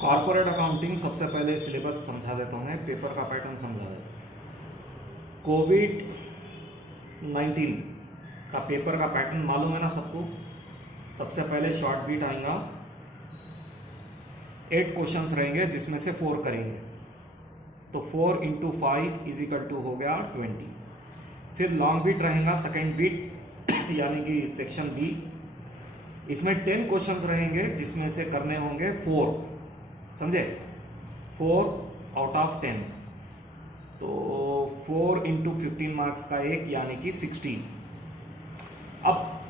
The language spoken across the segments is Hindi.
कॉर्पोरेट अकाउंटिंग सबसे पहले सिलेबस समझा देता हूँ मैं, पेपर का पैटर्न समझा देता हूँ। कोविड-19 का पेपर का पैटर्न मालूम है ना सबको। सबसे पहले शॉर्ट बीट आएगा, 8 क्वेश्चंस रहेंगे जिसमें से 4 करेंगे, तो 4 × 5 = हो गया 20। फिर लॉन्ग बीट रहेगा, सेकेंड बीट यानी कि सेक्शन बी, इसमें 10 क्वेश्चंस रहेंगे जिसमें से करने होंगे 4, समझे, 4 आउट ऑफ 10, तो 4 × 15 मार्क्स का एक यानी कि 16। अब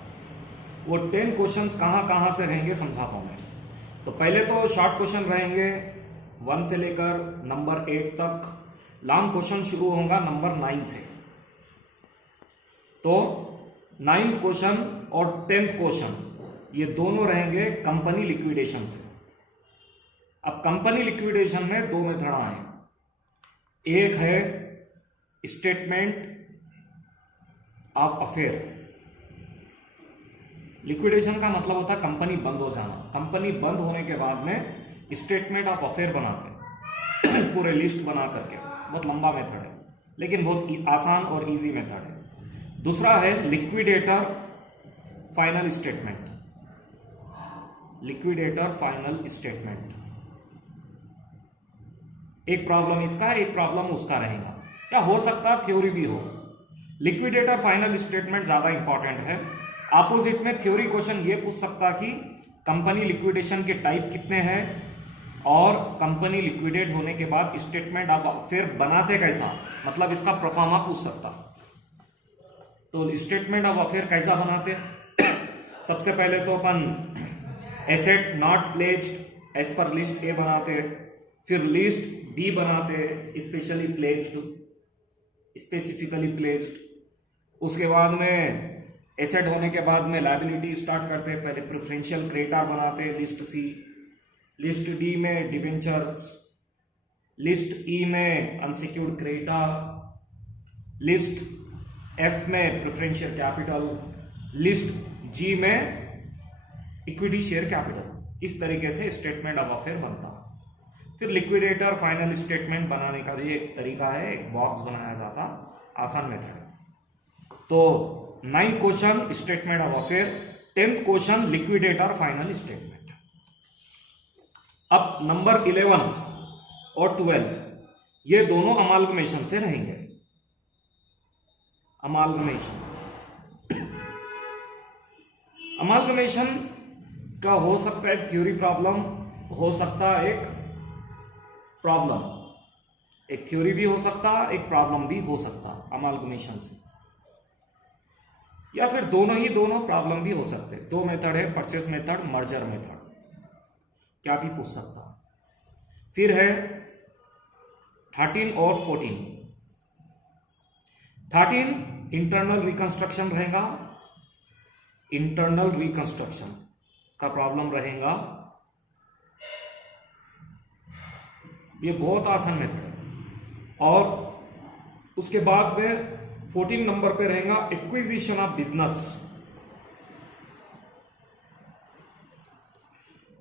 वो 10 क्वेश्चंस कहाँ कहाँ से रहेंगे समझाता हूँ मैं। तो पहले तो शॉर्ट क्वेश्चन रहेंगे 1 से लेकर नंबर 8 तक, लॉन्ग क्वेश्चन शुरू होगा नंबर 9 से। तो 9th क्वेश्चन और 10th क्वेश्चन ये दोनों रहेंगे कंपनी लिक्विडेशन से। अब कंपनी लिक्विडेशन में 2 मेथड आए, एक है स्टेटमेंट ऑफ अफेयर। लिक्विडेशन का मतलब होता है कंपनी बंद हो जाना। कंपनी बंद होने के बाद में स्टेटमेंट ऑफ अफेयर बनाते हैं पूरे लिस्ट बना करके। बहुत लंबा मेथड है लेकिन बहुत आसान और इजी मेथड है। दूसरा है liquidator final statement. Liquidator final statement, एक प्रॉब्लम इसका, एक प्रॉब्लम उसका रहेगा, या हो सकता है थ्योरी भी हो। लिक्विडेटर फाइनल स्टेटमेंट ज्यादा इंपॉर्टेंट है। अपोजिट में थ्योरी क्वेश्चन ये पूछ सकता कि कंपनी लिक्विडेशन के टाइप कितने हैं और कंपनी लिक्विडेट होने के बाद स्टेटमेंट ऑफ अफेयर बनाते कैसा, मतलब इसका प्रोफार्मा पूछ सकता। तो स्टेटमेंट ऑफ अफेयर कैसा बनाते सबसे पहले तो अपन asset not pledged as per list A बनाते, फिर लिस्ट बी बनाते स्पेशली प्लेज्ड, स्पेसिफिकली प्लेज्ड। उसके बाद में एसेट होने के बाद में लायबिलिटी स्टार्ट करते, पहले प्रेफरेंशियल क्रेडिटर बनाते लिस्ट सी, लिस्ट डी में डिबेंचर्स, लिस्ट ई में अनसिक्योर्ड क्रेडिटर, लिस्ट एफ में प्रेफरेंशियल कैपिटल, लिस्ट जी में इक्विटी शेयर कैपिटल। इस तरीके से स्टेटमेंट ऑफ अफेयर बनता है। फिर लिक्विडेटर फाइनल स्टेटमेंट बनाने का भी एक तरीका है, एक बॉक्स बनाया जाता, आसान मेथड है। तो 9th question statement of affair, 10th question liquidator final statement. अब नंबर 11 और 12 ये दोनों अमालगमेशन से रहेंगे। अमालगमेशन का हो सकता है थ्योरी प्रॉब्लम, हो सकता है एक प्रॉब्लम, एक थ्योरी भी हो सकता, एक प्रॉब्लम भी हो सकता अमालगमेशन से, या फिर दोनों प्रॉब्लम भी हो सकते। 2 मेथड है, परचेस मेथड, मर्जर मेथड, क्या भी पूछ सकता। फिर है 13 और 14। 13 इंटरनल रिकंस्ट्रक्शन रहेगा, इंटरनल रिकंस्ट्रक्शन का प्रॉब्लम रहेगा। ये बहुत आसान मेथड है। और उसके बाद में 14 नंबर पे रहेगा एक्विजिशन ऑफ बिजनेस।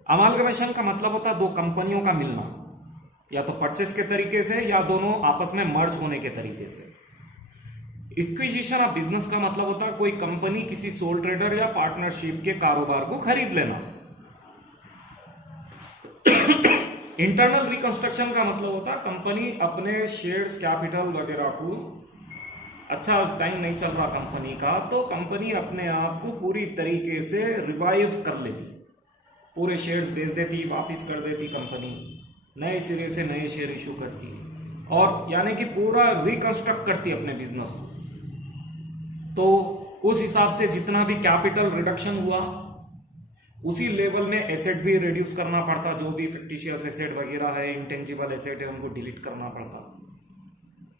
अमालगमेशन का मतलब होता है 2 कंपनियों का मिलना, या तो परचेस के तरीके से या दोनों आपस में मर्ज होने के तरीके से। इक्विजिशन ऑफ बिजनेस का मतलब होता है कोई कंपनी किसी सोल ट्रेडर या पार्टनरशिप के कारोबार को खरीद लेना। इंटरनल रिकंस्ट्रक्शन का मतलब होता है कंपनी अपने शेयर्स, कैपिटल वगैरह को, अच्छा टाइम नहीं चल रहा कंपनी का, तो कंपनी अपने आप को पूरी तरीके से रिवाइव कर लेती, पूरे शेयर्स बेच देती, वापस कर देती कंपनी, नए सिरे से नए शेयर इशू करती, और यानी कि पूरा रिकंस्ट्रक्ट करती अपने बिजनेस। तो उस हिसाब से जितना भी कैपिटल रिडक्शन हुआ उसी लेवल में एसेट भी रिड्यूस करना पड़ता, जो भी फिक्टिशियस एसेट वगैरह है, इंटेंजिबल एसेट है, उनको डिलीट करना पड़ता।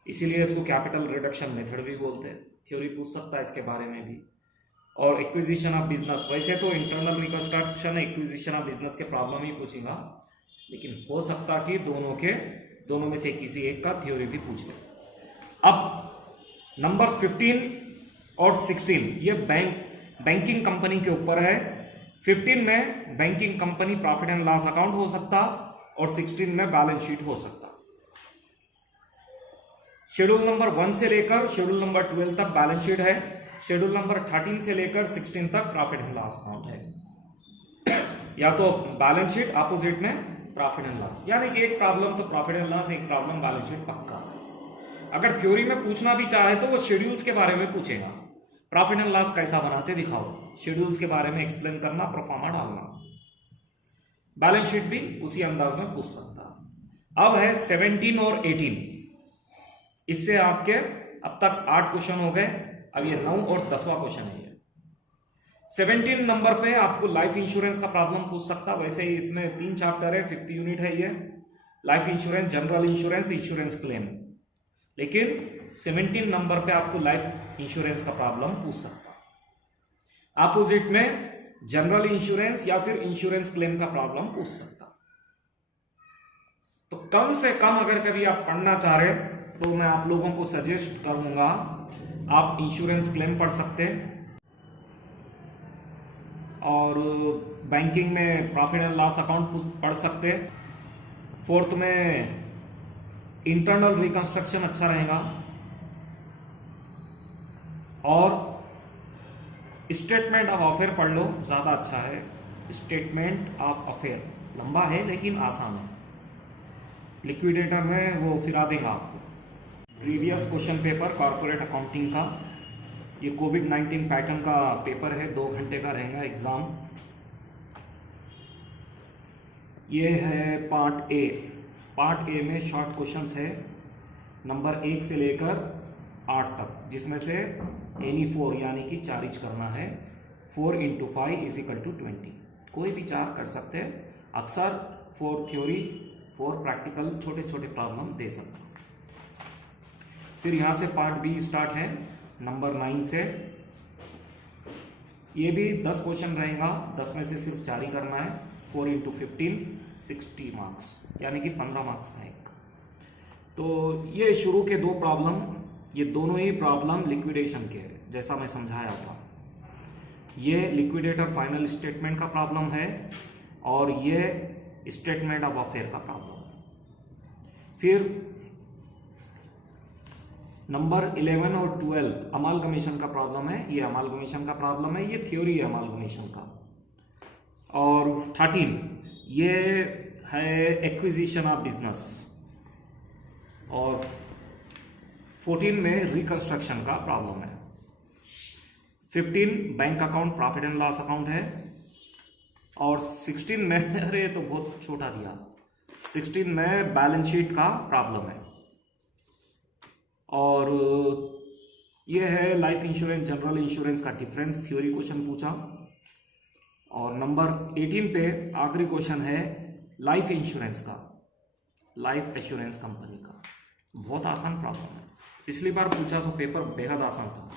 इसीलिए इसको कैपिटल रिडक्शन मेथड भी बोलते हैं। थ्योरी पूछ सकता है इसके बारे में भी। और एक्विजिशन ऑफ बिजनेस, वैसे तो internal reconstruction acquisition of business के प्रॉब्लम ही पूछेगा, लेकिन हो सकता कि दोनों में से किसी एक का थ्योरी भी पूछ ले। अब नंबर 15 और 16 ये बैंकिंग कंपनी के ऊपर है। 15 में banking company profit and loss account हो सकता, और 16 में बैलेंस शीट हो सकता। शेड्यूल नंबर 1 से लेकर शेड्यूल नंबर 12 तक बैलेंस शीट है। शेड्यूल नंबर 13 से लेकर 16 तक प्रॉफिट एंड लॉस अकाउंट है। या तो बैलेंस शीट, अपोजिट में प्रॉफिट एंड लॉस, यानी कि एक प्रॉब्लम तो प्रॉफिट एंड लॉस, एक प्रॉब्लम बैलेंस शीट पक्का। अगर थ्योरी में पूछना भी चाहे तो वो शेड्यूल्स के बारे में पूछेगा। प्रॉफिट एंड लॉस कैसा बनाते दिखाओ, शेड्यूल्स के बारे में एक्सप्लेन करना, प्रोफार्मा डालना। बैलेंस शीट भी उसी अंदाज में पूछ सकता। अब है 17 और 18, इससे आपके अब तक 8 क्वेश्चन हो गए, अब ये 9 और 10वां क्वेश्चन है। 17 नंबर पे आपको लाइफ इंश्योरेंस का प्रॉब्लम पूछ सकता। वैसे ही इसमें 3 चैप्टर है, 5th यूनिट है ये, life insurance, general insurance, insurance claim. लेकिन 17 नंबर पे आपको लाइफ इंश्योरेंस का प्रॉब्लम पूछ सकता। अपोजिट में जनरल इंश्योरेंस या फिर इंश्योरेंस क्लेम का प्रॉब्लम पूछ सकता। तो कम से कम अगर कभी आप पढ़ना चाह रहे तो मैं आप लोगों को सजेस्ट करूंगा आप इंश्योरेंस क्लेम पढ़ सकते, और बैंकिंग में प्रॉफिट एंड लॉस अकाउंट पढ़ सकते। 4th में इंटरनल रिकंस्ट्रक्शन अच्छा रहेगा, और स्टेटमेंट ऑफ अफेयर पढ़ लो, ज़्यादा अच्छा है। स्टेटमेंट ऑफ अफेयर लंबा है लेकिन आसान है, लिक्विडेटर में वो फिरा देगा आपको। Previous question paper corporate accounting का, ये कोविड-19 पैटर्न का पेपर है, 2 घंटे का रहेगा एग्जाम। ये है पार्ट ए। पार्ट ए में शॉर्ट क्वेश्चंस है नंबर 1 से लेकर 8 तक, जिसमें से एनी 4 यानी कि 4 ईच करना है। 4 × 5 = 20, कोई भी 4 कर सकते हैं। अक्सर 4 थ्योरी 4 प्रैक्टिकल छोटे छोटे प्रॉब्लम दे सकते हैं। फिर यहाँ से पार्ट बी स्टार्ट है नंबर 9 से। ये भी 10 क्वेश्चन रहेगा, 10 में से सिर्फ 4 ही करना है। 4 × 15 60 मार्क्स, यानी कि 15 मार्क्स का एक। तो ये शुरू के 2 प्रॉब्लम, ये दोनों ही प्रॉब्लम लिक्विडेशन के है, जैसा मैं समझाया था। ये लिक्विडेटर फाइनल स्टेटमेंट का प्रॉब्लम है, और ये स्टेटमेंट ऑफ अफेयर का प्रॉब्लम। फिर नंबर 11 और 12 अमालगमेशन का प्रॉब्लम है, ये अमालगमेशन का प्रॉब्लम है, ये थ्योरी है अमालगमेशन का। और 13 ये है एक्विजिशन ऑफ बिजनेस, और 14 में रिकंस्ट्रक्शन का प्रॉब्लम है। 15 bank account profit and loss account है, और 16 में अरे तो बहुत छोटा दिया, 16 में बैलेंस शीट का प्रॉब्लम है। और ये है लाइफ इंश्योरेंस जनरल इंश्योरेंस का डिफरेंस, थ्योरी क्वेश्चन पूछा। और नंबर 18 पे आखिरी क्वेश्चन है लाइफ इंश्योरेंस का, लाइफ एश्योरेंस कंपनी का। बहुत आसान प्रॉब्लम है, पिछली बार पूछा तो पेपर बेहद आसान था।